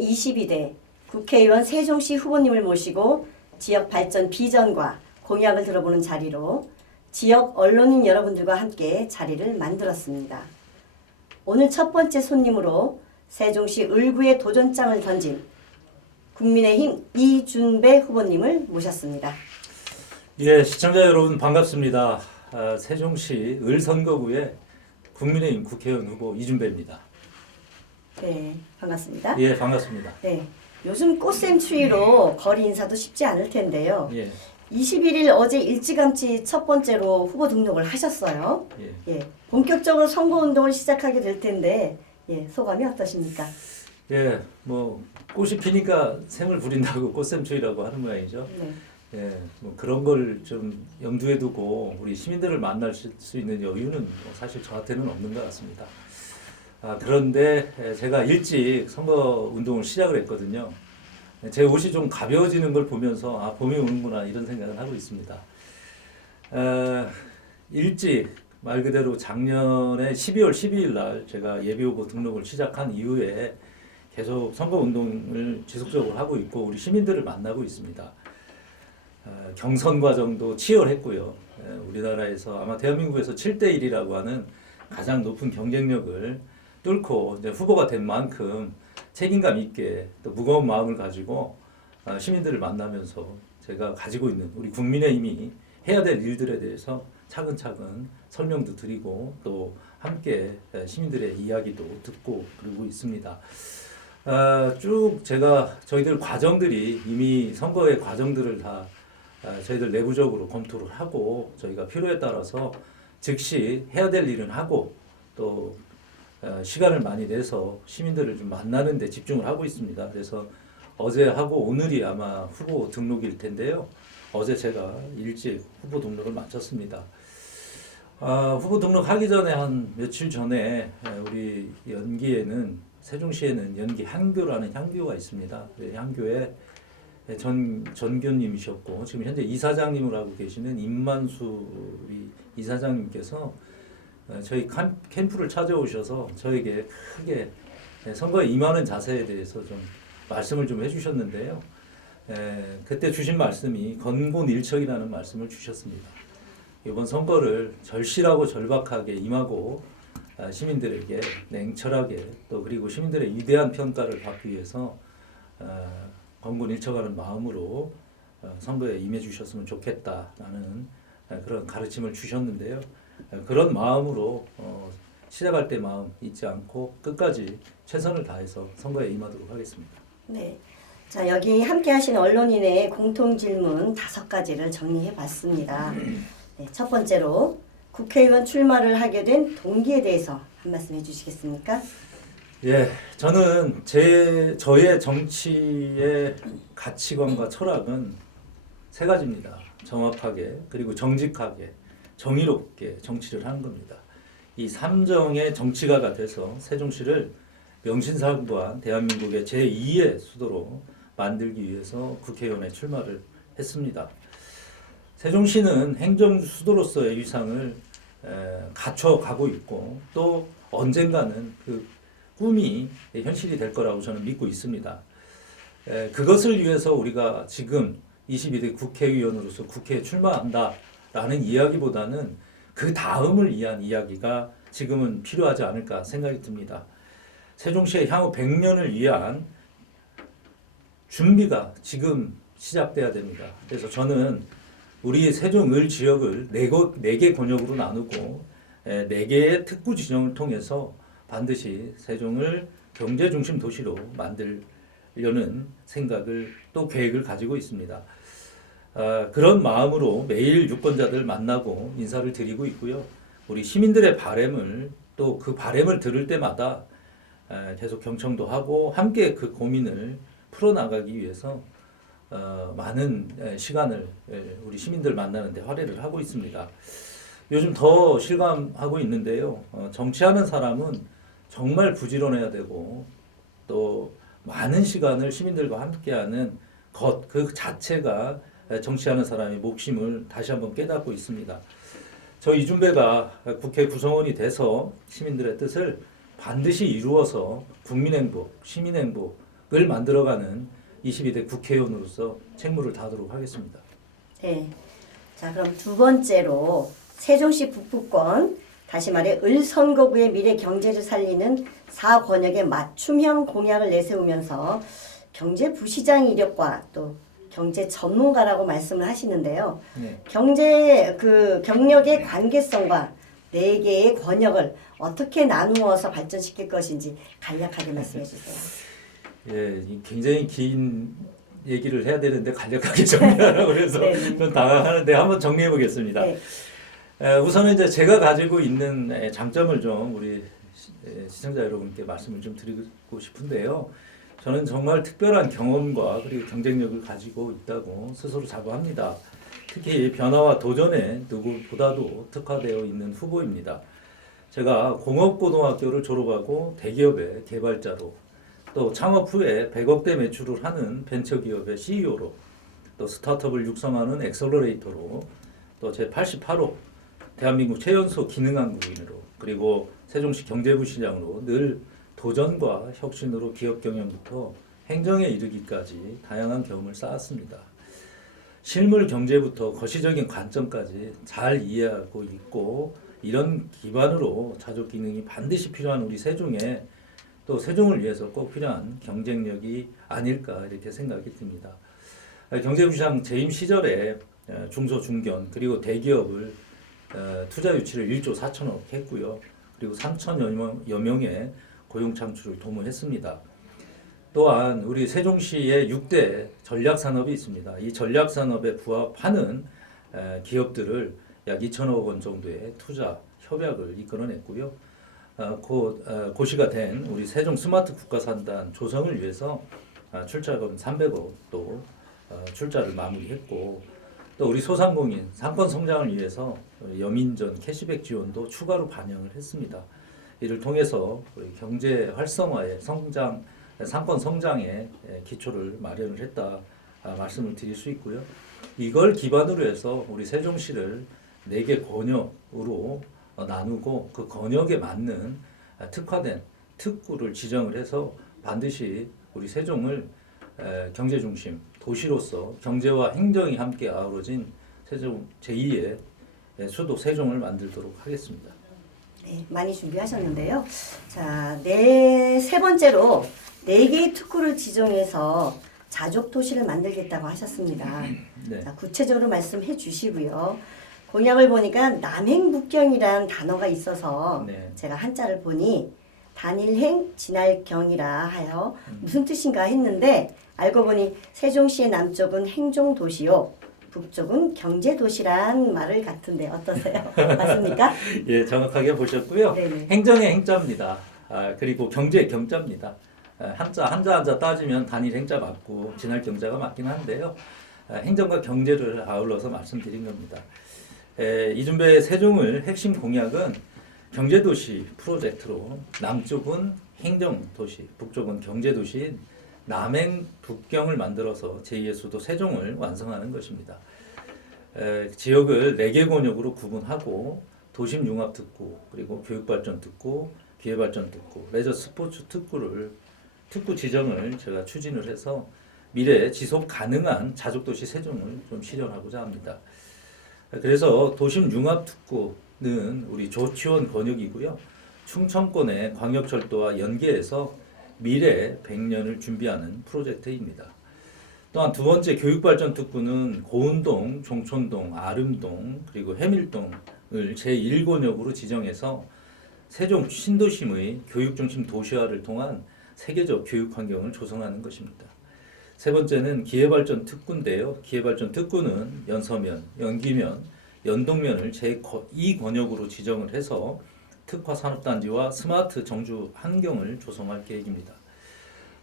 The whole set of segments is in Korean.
제22대 국회의원 세종시 후보님을 모시고 지역 발전 비전과 공약을 들어보는 자리로 지역 언론인 여러분들과 함께 자리를 만들었습니다. 오늘 첫 번째 손님으로 세종시 을구에 도전장을 던진 국민의힘 이준배 후보님을 모셨습니다. 예, 시청자 여러분 반갑습니다. 세종시 을선거구의 국민의힘 국회의원 후보 이준배입니다. 네, 반갑습니다. 예, 반갑습니다. 네, 요즘 꽃샘 추위로 거리 인사도 쉽지 않을 텐데요. 예, 21일 어제 일찌감치 첫 번째로 후보 등록을 하셨어요. 예, 본격적으로 선거운동을 시작하게 될 텐데 소감이 어떠십니까? 예, 뭐 꽃이 피니까 샘을 부린다고 꽃샘추위라고 하는 모양이죠. 네. 예, 뭐 그런 걸 좀 염두에 두고 우리 시민들을 만날 수 있는 여유는 뭐 사실 저한테는 없는 것 같습니다. 그런데 제가 일찍 선거 운동을 시작을 했거든요. 제 옷이 좀 가벼워지는 걸 보면서 봄이 오는구나 이런 생각을 하고 있습니다. 일찍 말 그대로 작년에 12월 12일 날 제가 예비후보 등록을 시작한 이후에 계속 선거 운동을 지속적으로 하고 있고 우리 시민들을 만나고 있습니다. 경선 과정도 치열했고요. 우리나라에서 아마 대한민국에서 7대1이라고 하는 가장 높은 경쟁력을 뚫고 이제 후보가 된 만큼 책임감 있게 또 무거운 마음을 가지고 시민들을 만나면서 제가 가지고 있는 우리 국민의힘이 해야 될 일들에 대해서 차근차근 설명도 드리고 또 함께 시민들의 이야기도 듣고 그러고 있습니다. 쭉 제가 저희들 과정들이 이미 선거의 과정들을 다 저희들 내부적으로 검토를 하고 저희가 필요에 따라서 즉시 해야 될 일은 하고 또 시간을 많이 내서 시민들을 좀 만나는 데 집중을 하고 있습니다. 그래서 어제 하고 오늘이 아마 후보 등록일 텐데요. 어제 제가 일찍 후보 등록을 마쳤습니다. 후보 등록하기 전에 한 며칠 전에 우리 연기에는 세종시에는 연기 향교라는 향교가 있습니다. 향교에 전교님이셨고 지금 현재 이사장님을 하고 계시는 임만수 이사장님께서 저희 캠프를 찾아오셔서 저에게 크게 선거에 임하는 자세에 대해서 좀 말씀을 좀 해주셨는데요. 그때 주신 말씀이 건곤일척이라는 말씀을 주셨습니다. 이번 선거를 절실하고 절박하게 임하고 시민들에게 냉철하게 또 그리고 시민들의 위대한 평가를 받기 위해서 건곤일척하는 마음으로 선거에 임해 주셨으면 좋겠다라는 그런 가르침을 주셨는데요. 그런 마음으로 시작할 때 마음 잊지 않고 끝까지 최선을 다해서 선거에 임하도록 하겠습니다. 네. 자, 여기 함께 하신 언론인의 공통 질문 5가지를 정리해 봤습니다. 네, 첫 번째로 국회의원 출마를 하게 된 동기에 대해서 한 말씀 해 주시겠습니까? 예, 저는 저의 정치의 가치관과 철학은 3가지입니다. 정확하게 그리고 정직하게 정의롭게 정치를 하는 겁니다. 이 3정의 정치가가 돼서 세종시를 명신상부한 대한민국의 제2의 수도로 만들기 위해서 국회의원에 출마를 했습니다. 세종시는 행정 수도로서의 위상을 갖춰가고 있고 또 언젠가는 그 꿈이 현실이 될 거라고 저는 믿고 있습니다. 그것을 위해서 우리가 지금 22대 국회의원으로서 국회에 출마한다라는 이야기보다는 그 다음을 위한 이야기가 지금은 필요하지 않을까 생각이 듭니다. 세종시의 향후 100년을 위한 준비가 지금 시작돼야 됩니다. 그래서 저는 우리 세종을 지역을 4개 권역으로 나누고 4개의 특구 지정을 통해서 반드시 세종을 경제 중심 도시로 만들려는 생각을 또 계획을 가지고 있습니다. 그런 마음으로 매일 유권자들 만나고 인사를 드리고 있고요. 우리 시민들의 바람을 또 그 바람을 들을 때마다 계속 경청도 하고 함께 그 고민을 풀어나가기 위해서 많은 시간을 우리 시민들 만나는 데 할애를 하고 있습니다. 요즘 더 실감하고 있는데요. 정치하는 사람은 정말 부지런해야 되고 또 많은 시간을 시민들과 함께하는 것 그 자체가 정치하는 사람의 몫임을 다시 한번 깨닫고 있습니다. 저 이준배가 국회 구성원이 돼서 시민들의 뜻을 반드시 이루어서 국민 행복, 시민 행복, 만들어가는 22대 국회의원으로서 책무를 다하도록 하겠습니다. 네. 자, 그럼 두 번째로 세종시 북부권, 다시 말해 을선거구의 미래 경제를 살리는 4권역의 맞춤형 공약을 내세우면서 경제부시장 이력과 또 경제 전문가라고 말씀을 하시는데요. 네. 경제 경력의 관계성과 네 개의 권역을 어떻게 나누어서 발전시킬 것인지 간략하게 말씀해 주세요. 예, 굉장히 긴 얘기를 해야 되는데 간략하게 정리하라고 그래서 네. 좀 당황하는데 한번 정리해 보겠습니다. 네. 우선은 이제 제가 가지고 있는 장점을 좀 우리 시청자 여러분께 말씀을 좀 드리고 싶은데요. 저는 정말 특별한 경험과 그리고 경쟁력을 가지고 있다고 스스로 자부합니다. 특히 변화와 도전에 누구보다도 특화되어 있는 후보입니다. 제가 공업고등학교를 졸업하고 대기업의 개발자로, 또 창업 후에 100억대 매출을 하는 벤처기업의 CEO로, 또 스타트업을 육성하는 엑셀러레이터로, 또 제88호 대한민국 최연소 기능한국인으로, 그리고 세종시 경제부시장으로 늘 도전과 혁신으로 기업 경영부터 행정에 이르기까지 다양한 경험을 쌓았습니다. 실물 경제부터 거시적인 관점까지 잘 이해하고 있고, 이런 기반으로 자족 기능이 반드시 필요한 우리 세종에, 또 세종을 위해서 꼭 필요한 경쟁력이 아닐까 이렇게 생각이 듭니다. 경제부시장 재임 시절에 중소중견 그리고 대기업을 투자 유치를 1조 4천억 했고요. 그리고 3천여 명의 고용 창출을 도모했습니다. 또한 우리 세종시에 6대 전략산업이 있습니다. 이 전략산업에 부합하는 기업들을 약 2천억 원 정도의 투자 협약을 이끌어냈고요. 고시가 된 우리 세종 스마트 국가산단 조성을 위해서 출자금 300억 또 출자를 마무리했고, 또 우리 소상공인 상권 성장을 위해서 여민전 캐시백 지원도 추가로 반영을 했습니다. 이를 통해서 우리 경제 활성화의 성장, 상권 성장의 기초를 마련을 했다 말씀을 드릴 수 있고요. 이걸 기반으로 해서 우리 세종시를 4개 권역으로 나누고 그 권역에 맞는 특화된 특구를 지정을 해서 반드시 우리 세종을 경제 중심 도시로서 경제와 행정이 함께 아우러진 세종 제2의 수도 세종을 만들도록 하겠습니다. 네, 많이 준비하셨는데요. 자, 세 번째로 4개의 특구를 지정해서 자족 도시를 만들겠다고 하셨습니다. 네. 자, 구체적으로 말씀해 주시고요. 공약을 보니까 남행북경이란 단어가 있어서 네. 제가 한자를 보니 단일행 진할경이라 하여 무슨 뜻인가 했는데, 알고 보니 세종시의 남쪽은 행정도시요, 북쪽은 경제도시란 말을 같은데 어떠세요? 맞습니까? 예, 정확하게 보셨고요. 네네. 행정의 행자입니다. 그리고 경제의 경자입니다. 한자 따지면 단일 행자 맞고 진할 경자가 맞긴 한데요. 행정과 경제를 아울러서 말씀드린 겁니다. 이준배 세종을 핵심 공약은 경제도시 프로젝트로 남쪽은 행정도시, 북쪽은 경제도시인 남행북경을 만들어서 제2의 수도 세종을 완성하는 것입니다. 지역을 4개 권역으로 구분하고 도심 융합 특구, 그리고 교육발전 특구, 기회발전 특구, 레저 스포츠 특구 지정을 제가 추진을 해서 미래에 지속 가능한 자족도시 세종을 좀 실현하고자 합니다. 그래서 도심 융합 특구는 우리 조치원 권역이고요. 충청권의 광역철도와 연계해서 미래 100년을 준비하는 프로젝트입니다. 또한 두 번째 교육발전 특구는 고운동, 종촌동, 아름동, 그리고 해밀동을 제1권역으로 지정해서 세종 신도심의 교육중심 도시화를 통한 세계적 교육 환경을 조성하는 것입니다. 세 번째는 기회발전 특구인데요. 기회발전 특구는 연서면, 연기면, 연동면을 제2권역으로 지정을 해서 특화 산업단지와 스마트 정주 환경을 조성할 계획입니다.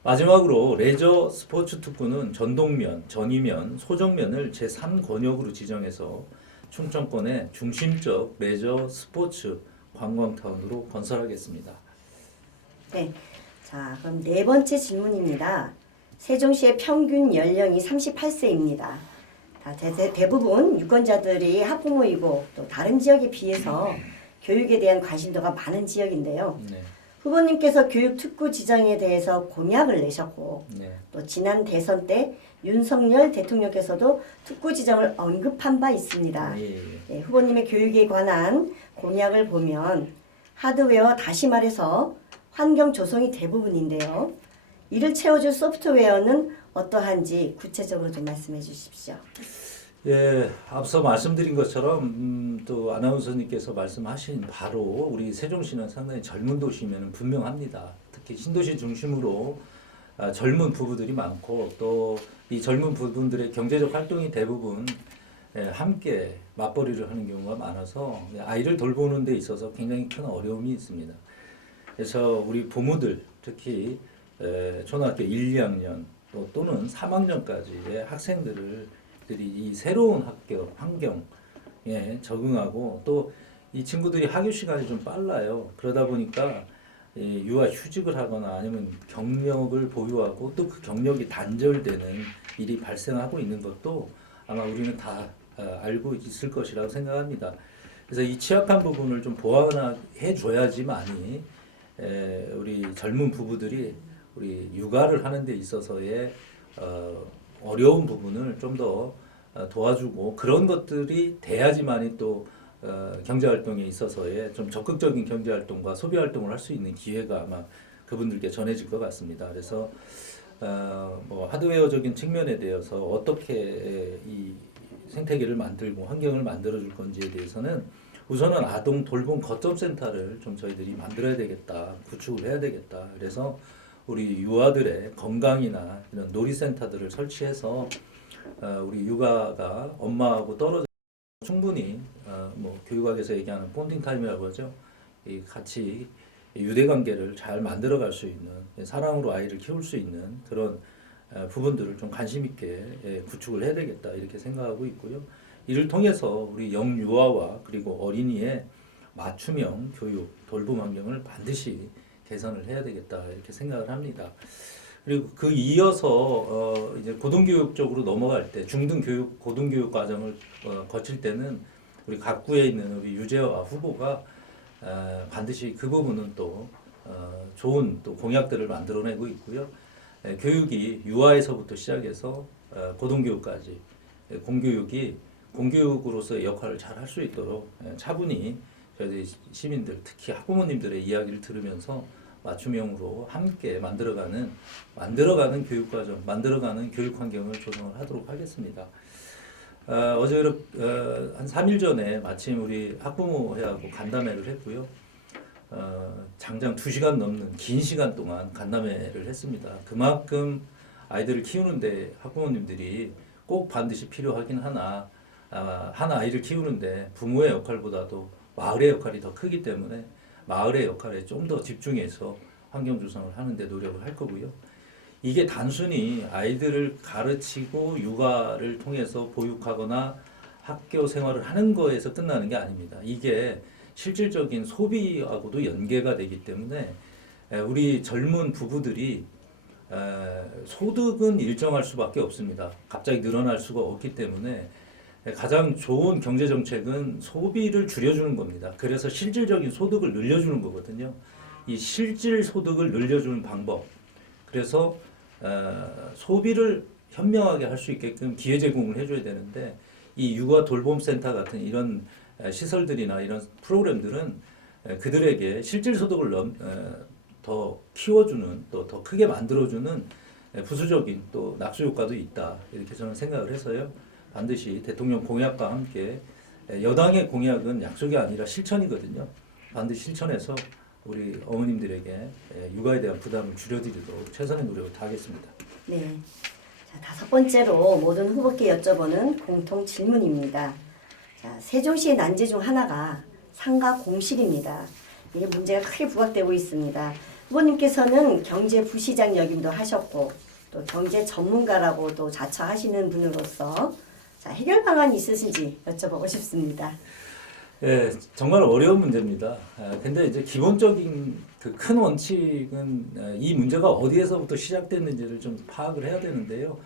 마지막으로 레저 스포츠 특구는 전동면, 전이면, 소정면을 제3권역으로 지정해서 충청권의 중심적 레저 스포츠 관광타운으로 건설하겠습니다. 네. 자, 그럼 네 번째 질문입니다. 세종시의 평균 연령이 38세입니다. 대부분 유권자들이 학부모이고 또 다른 지역에 비해서 교육에 대한 관심도가 많은 지역인데요. 네. 후보님께서 교육 특구 지정에 대해서 공약을 내셨고 네. 또 지난 대선 때 윤석열 대통령께서도 특구 지정을 언급한 바 있습니다. 예, 예. 네, 후보님의 교육에 관한 공약을 보면 하드웨어, 다시 말해서 환경 조성이 대부분인데요. 이를 채워줄 소프트웨어는 어떠한지 구체적으로 좀 말씀해 주십시오. 예, 앞서 말씀드린 것처럼 또 아나운서님께서 말씀하신 바로 우리 세종시는 상당히 젊은 도시면 분명합니다. 특히 신도시 중심으로 젊은 부부들이 많고 또 이 젊은 부분들의 경제적 활동이 대부분 함께 맞벌이를 하는 경우가 많아서 아이를 돌보는 데 있어서 굉장히 큰 어려움이 있습니다. 그래서 우리 부모들 특히 초등학교 1, 2학년 또는 3학년까지의 학생들이 이 새로운 학교 환경에 적응하고 또 이 친구들이 학교 시간이 좀 빨라요. 그러다 보니까 유아 휴직을 하거나 아니면 경력을 보유하고 또 그 경력이 단절되는 일이 발생하고 있는 것도 아마 우리는 다 알고 있을 것이라고 생각합니다. 그래서 이 취약한 부분을 좀 보완해 줘야지만이 우리 젊은 부부들이 우리 육아를 하는 데 있어서의 어려운 부분을 좀 더 도와주고 그런 것들이 돼야지만이 또 경제 활동에 있어서의 좀 적극적인 경제 활동과 소비 활동을 할 수 있는 기회가 아마 그분들께 전해질 것 같습니다. 그래서 뭐 하드웨어적인 측면에 대해서 어떻게 이 생태계를 만들고 환경을 만들어 줄 건지에 대해서는 우선은 아동 돌봄 거점 센터를 좀 저희들이 만들어야 되겠다, 구축을 해야 되겠다. 그래서 우리 유아들의 건강이나 이런 놀이센터들을 설치해서 우리 육아가 엄마하고 떨어져 충분히 뭐 교육학에서 얘기하는 본딩 타임이라고 하죠. 이 같이 유대 관계를 잘 만들어갈 수 있는 사랑으로 아이를 키울 수 있는 그런 부분들을 좀 관심 있게 구축을 해야 되겠다 이렇게 생각하고 있고요. 이를 통해서 우리 영유아와 그리고 어린이의 맞춤형 교육 돌봄 환경을 반드시 개선을 해야 되겠다 이렇게 생각을 합니다. 그리고 그 이어서 이제 고등교육 쪽으로 넘어갈 때 중등교육, 고등교육 과정을 거칠 때는 우리 각 구에 있는 우리 유재화 후보가 반드시 그 부분은 또 좋은 또 공약들을 만들어내고 있고요. 교육이 유아에서부터 시작해서 고등교육까지 공교육이 공교육으로서의 역할을 잘 할 수 있도록 차분히 저희들 시민들 특히 학부모님들의 이야기를 들으면서 맞춤형으로 함께 만들어가는 교육과정, 만들어가는 교육 환경을 조성을 하도록 하겠습니다. 어제 한 3일 전에 마침 우리 학부모회하고 간담회를 했고요. 장장 2시간 넘는 긴 시간 동안 간담회를 했습니다. 그만큼 아이들을 키우는데 학부모님들이 꼭 반드시 필요하긴 하나 한 아이를 키우는데 부모의 역할보다도 마을의 역할이 더 크기 때문에 마을의 역할에 좀 더 집중해서 환경 조성을 하는 데 노력을 할 거고요. 이게 단순히 아이들을 가르치고 육아를 통해서 보육하거나 학교 생활을 하는 거에서 끝나는 게 아닙니다. 이게 실질적인 소비하고도 연계가 되기 때문에 우리 젊은 부부들이 소득은 일정할 수밖에 없습니다. 갑자기 늘어날 수가 없기 때문에 가장 좋은 경제 정책은 소비를 줄여주는 겁니다. 그래서 실질적인 소득을 늘려주는 거거든요. 이 실질 소득을 늘려주는 방법. 그래서 소비를 현명하게 할 수 있게끔 기회 제공을 해줘야 되는데 이 육아 돌봄센터 같은 이런 시설들이나 이런 프로그램들은 그들에게 실질 소득을 더 키워주는 또 더 크게 만들어주는 부수적인 또 낙수 효과도 있다 이렇게 저는 생각을 해서요. 반드시 대통령 공약과 함께 여당의 공약은 약속이 아니라 실천이거든요. 반드시 실천해서 우리 어머님들에게 육아에 대한 부담을 줄여드리도록 최선의 노력을 다하겠습니다. 네. 자, 5번째로 모든 후보께 여쭤보는 공통 질문입니다. 자, 세종시의 난제 중 하나가 상가 공실입니다. 이게 문제가 크게 부각되고 있습니다. 후보님께서는 경제부시장 역임도 하셨고 또 경제 전문가라고도 자처하시는 분으로서 자, 해결 방안이 있으신지 여쭤보고 싶습니다. 예, 정말 어려운 문제입니다. 근데 이제 기본적인 그 큰 원칙은 이 문제가 어디에서부터 시작됐는지를 좀 파악을 해야 되는데요.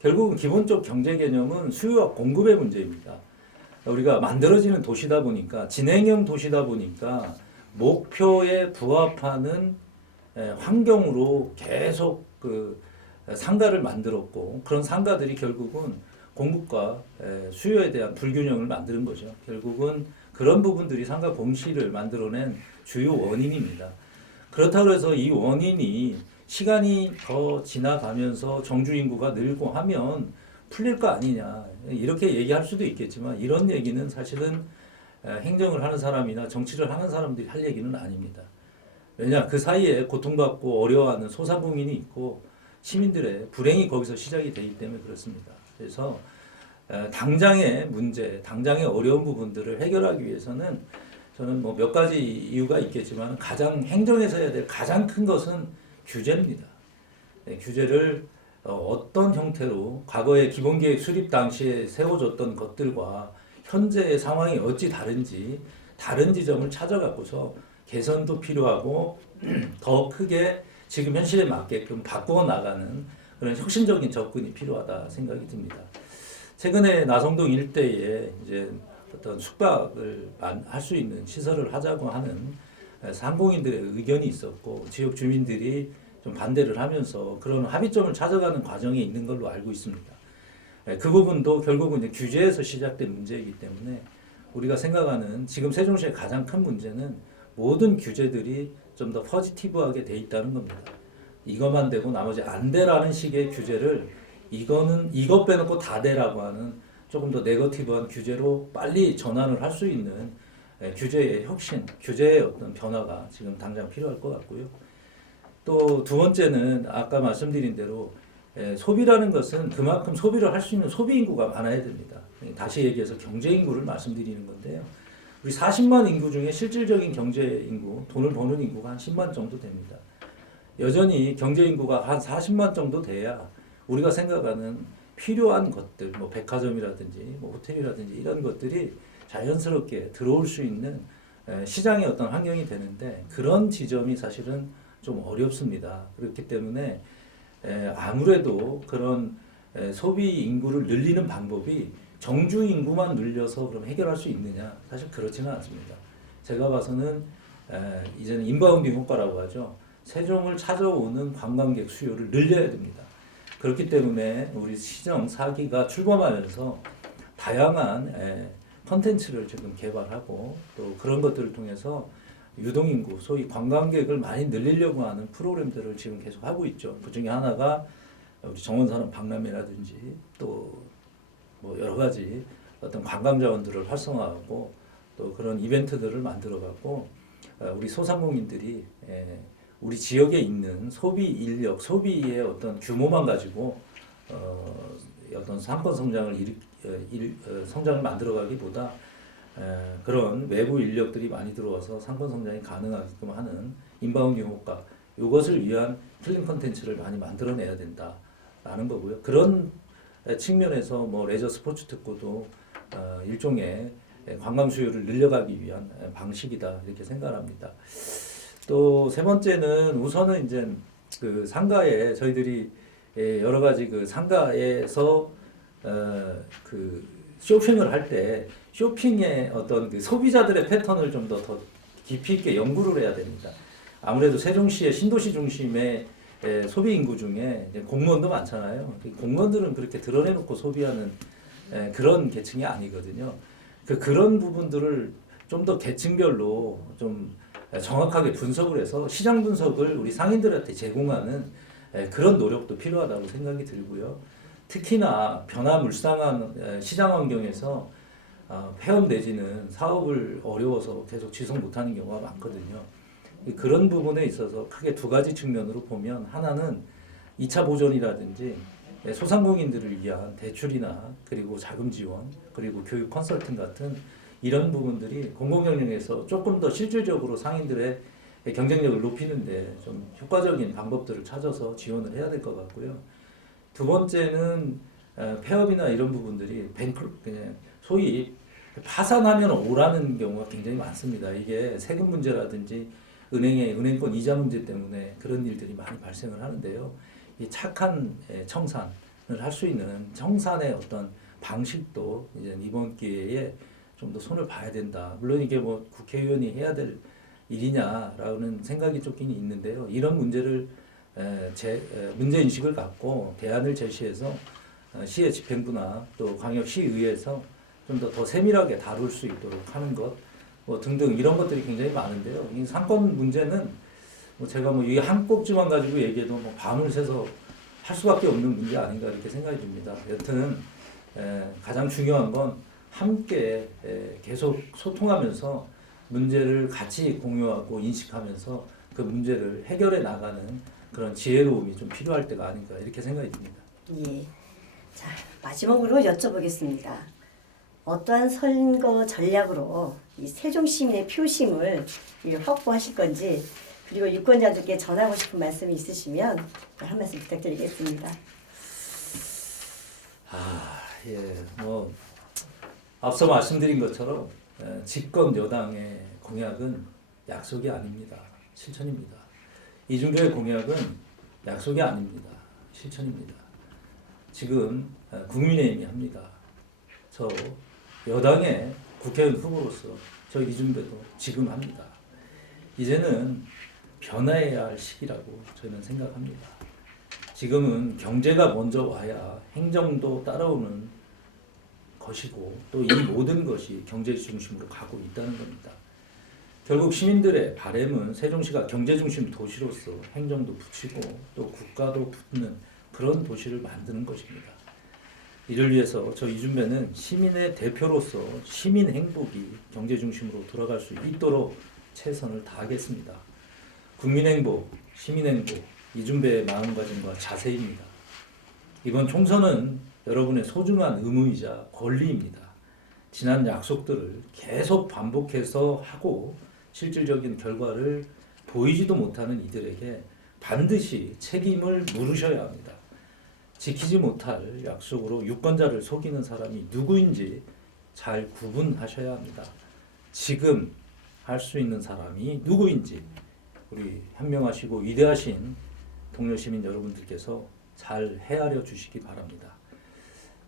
결국은 기본적 경제 개념은 수요와 공급의 문제입니다. 우리가 만들어지는 도시다 보니까 진행형 도시다 보니까 목표에 부합하는 환경으로 계속 그 상가를 만들었고 그런 상가들이 결국은 공급과 수요에 대한 불균형을 만드는 거죠. 결국은 그런 부분들이 상가 공시를 만들어낸 주요 원인입니다. 그렇다고 해서 이 원인이 시간이 더 지나가면서 정주 인구가 늘고 하면 풀릴 거 아니냐 이렇게 얘기할 수도 있겠지만 이런 얘기는 사실은 행정을 하는 사람이나 정치를 하는 사람들이 할 얘기는 아닙니다. 왜냐 그 사이에 고통받고 어려워하는 소상공인이 있고 시민들의 불행이 거기서 시작이 되기 때문에 그렇습니다. 그래서 당장의 문제, 당장의 어려운 부분들을 해결하기 위해서는 저는 뭐 몇 가지 이유가 있겠지만 가장 행정에서 해야 될 가장 큰 것은 규제입니다. 규제를 어떤 형태로 과거의 기본계획 수립 당시에 세워졌던 것들과 현재의 상황이 어찌 다른지 다른 지점을 찾아갖고서 개선도 필요하고 더 크게 지금 현실에 맞게끔 바꾸어 나가는 그런 혁신적인 접근이 필요하다 생각이 듭니다. 최근에 나성동 일대에 이제 어떤 숙박을 할 수 있는 시설을 하자고 하는 상공인들의 의견이 있었고 지역 주민들이 좀 반대를 하면서 그런 합의점을 찾아가는 과정에 있는 걸로 알고 있습니다. 그 부분도 결국은 이제 규제에서 시작된 문제이기 때문에 우리가 생각하는 지금 세종시의 가장 큰 문제는 모든 규제들이 좀 더 포지티브하게 돼 있다는 겁니다. 이것만 되고 나머지 안 되라는 식의 규제를 이것 빼놓고 다 되라고 하는 조금 더 네거티브한 규제로 빨리 전환을 할 수 있는 규제의 혁신, 규제의 어떤 변화가 지금 당장 필요할 것 같고요. 또 두 번째는 아까 말씀드린 대로 소비라는 것은 그만큼 소비를 할 수 있는 소비 인구가 많아야 됩니다. 다시 얘기해서 경제 인구를 말씀드리는 건데요. 우리 40만 인구 중에 실질적인 경제 인구, 돈을 버는 인구가 한 10만 정도 됩니다. 여전히 경제 인구가 한 40만 정도 돼야 우리가 생각하는 필요한 것들, 뭐 백화점이라든지 뭐 호텔이라든지 이런 것들이 자연스럽게 들어올 수 있는 시장의 어떤 환경이 되는데 그런 지점이 사실은 좀 어렵습니다. 그렇기 때문에 아무래도 그런 소비 인구를 늘리는 방법이 정주 인구만 늘려서 그럼 해결할 수 있느냐? 사실 그렇지는 않습니다. 제가 봐서는 이제는 인바운딩 효과라고 하죠. 세종을 찾아오는 관광객 수요를 늘려야 됩니다. 그렇기 때문에 우리 시정 4기가 출범하면서 다양한 콘텐츠를 지금 개발하고 또 그런 것들을 통해서 유동인구, 소위 관광객을 많이 늘리려고 하는 프로그램들을 지금 계속 하고 있죠. 그 중에 하나가 우리 정원산업 박람회라든지 또 뭐 여러 가지 어떤 관광 자원들을 활성화하고 또 그런 이벤트들을 만들어갖고 우리 소상공인들이 우리 지역에 있는 소비 인력, 소비의 어떤 규모만 가지고 어떤 상권 성장을 성장을 만들어가기보다 그런 외부 인력들이 많이 들어와서 상권 성장이 가능하게끔 하는 인바운딩 효과, 이것을 위한 힐링 콘텐츠를 많이 만들어내야 된다라는 거고요. 그런 측면에서 뭐 레저 스포츠 특구도 일종의 관광 수요를 늘려가기 위한 방식이다 이렇게 생각합니다. 또 세 번째는 우선은 이제 그 상가에 저희들이 여러 가지 그 상가에서 그 쇼핑을 할 때 쇼핑의 어떤 그 소비자들의 패턴을 좀 더 깊이 있게 연구를 해야 됩니다. 아무래도 세종시의 신도시 중심의 소비 인구 중에 공무원도 많잖아요. 공무원들은 그렇게 드러내놓고 소비하는 그런 계층이 아니거든요. 그런 부분들을 좀 더 계층별로 좀 정확하게 분석을 해서 시장 분석을 우리 상인들한테 제공하는 그런 노력도 필요하다고 생각이 들고요. 특히나 변화무쌍한 시장 환경에서 폐업 내지는 사업을 어려워서 계속 지속 못하는 경우가 많거든요. 그런 부분에 있어서 크게 두 가지 측면으로 보면 하나는 2차 보전이라든지 소상공인들을 위한 대출이나 그리고 자금 지원 그리고 교육 컨설팅 같은 이런 부분들이 공공영역에서 조금 더 실질적으로 상인들의 경쟁력을 높이는데 좀 효과적인 방법들을 찾아서 지원을 해야 될 것 같고요. 두 번째는 폐업이나 이런 부분들이 소위 파산하면 오라는 경우가 굉장히 많습니다. 이게 세금 문제라든지 은행의 은행권 이자 문제 때문에 그런 일들이 많이 발생을 하는데요. 이 착한 청산을 할 수 있는 청산의 어떤 방식도 이제 이번 기회에 좀 더 손을 봐야 된다. 물론 이게 뭐 국회의원이 해야 될 일이냐라는 생각이 조금 있는데요. 이런 문제를 문제 인식을 갖고 대안을 제시해서 시의 집행부나 또 광역시의회에서 좀 더 세밀하게 다룰 수 있도록 하는 것 뭐 등등 이런 것들이 굉장히 많은데요. 이 상권 문제는 뭐 제가 뭐 이 한 꼭지만 가지고 얘기해도 뭐 밤을 새서 할 수밖에 없는 문제 아닌가 이렇게 생각이 듭니다. 여튼 가장 중요한 건 함께 계속 소통하면서 문제를 같이 공유하고 인식하면서 그 문제를 해결해 나가는 그런 지혜로움이 좀 필요할 때가 아닌가 이렇게 생각이 듭니다. 예. 자, 마지막으로 여쭤보겠습니다. 어떠한 선거 전략으로 이 세종시민의 표심을 확보하실 건지, 그리고 유권자들께 전하고 싶은 말씀이 있으시면 한 말씀 부탁드리겠습니다. 뭐 앞서 말씀드린 것처럼 집권 여당의 공약은 약속이 아닙니다. 실천입니다. 이준표의 공약은 약속이 아닙니다. 실천입니다. 지금 국민의힘이 합니다. 저 여당의 국회의원 후보로서 저 이준표도 지금 합니다. 이제는 변화해야 할 시기라고 저는 생각합니다. 지금은 경제가 먼저 와야 행정도 따라오는 것이고 또 이 모든 것이 경제 중심으로 가고 있다는 겁니다. 결국 시민들의 바람은 세종시가 경제 중심 도시로서 행정도 붙이고 또 국가도 붙는 그런 도시를 만드는 것입니다. 이를 위해서 저 이준배는 시민의 대표로서 시민 행복이 경제 중심으로 돌아갈 수 있도록 최선을 다하겠습니다. 국민 행복, 시민 행복, 이준배의 마음가짐과 자세입니다. 이번 총선은 여러분의 소중한 의무이자 권리입니다. 지난 약속들을 계속 반복해서 하고 실질적인 결과를 보이지도 못하는 이들에게 반드시 책임을 물으셔야 합니다. 지키지 못할 약속으로 유권자를 속이는 사람이 누구인지 잘 구분하셔야 합니다. 지금 할 수 있는 사람이 누구인지 우리 현명하시고 위대하신 동료 시민 여러분들께서 잘 헤아려 주시기 바랍니다.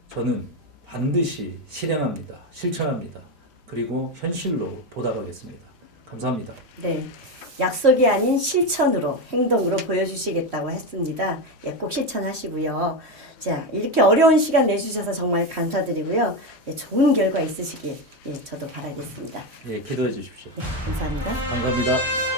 저는 반드시 실행합니다. 실천합니다. 그리고 현실로 보답하겠습니다. 감사합니다. 네, 약속이 아닌 실천으로 행동으로 보여주시겠다고 했습니다. 예, 꼭 실천하시고요. 자, 이렇게 어려운 시간 내주셔서 정말 감사드리고요. 예, 좋은 결과 있으시길 저도 바라겠습니다. 예, 기도해 주십시오. 네, 감사합니다. 감사합니다.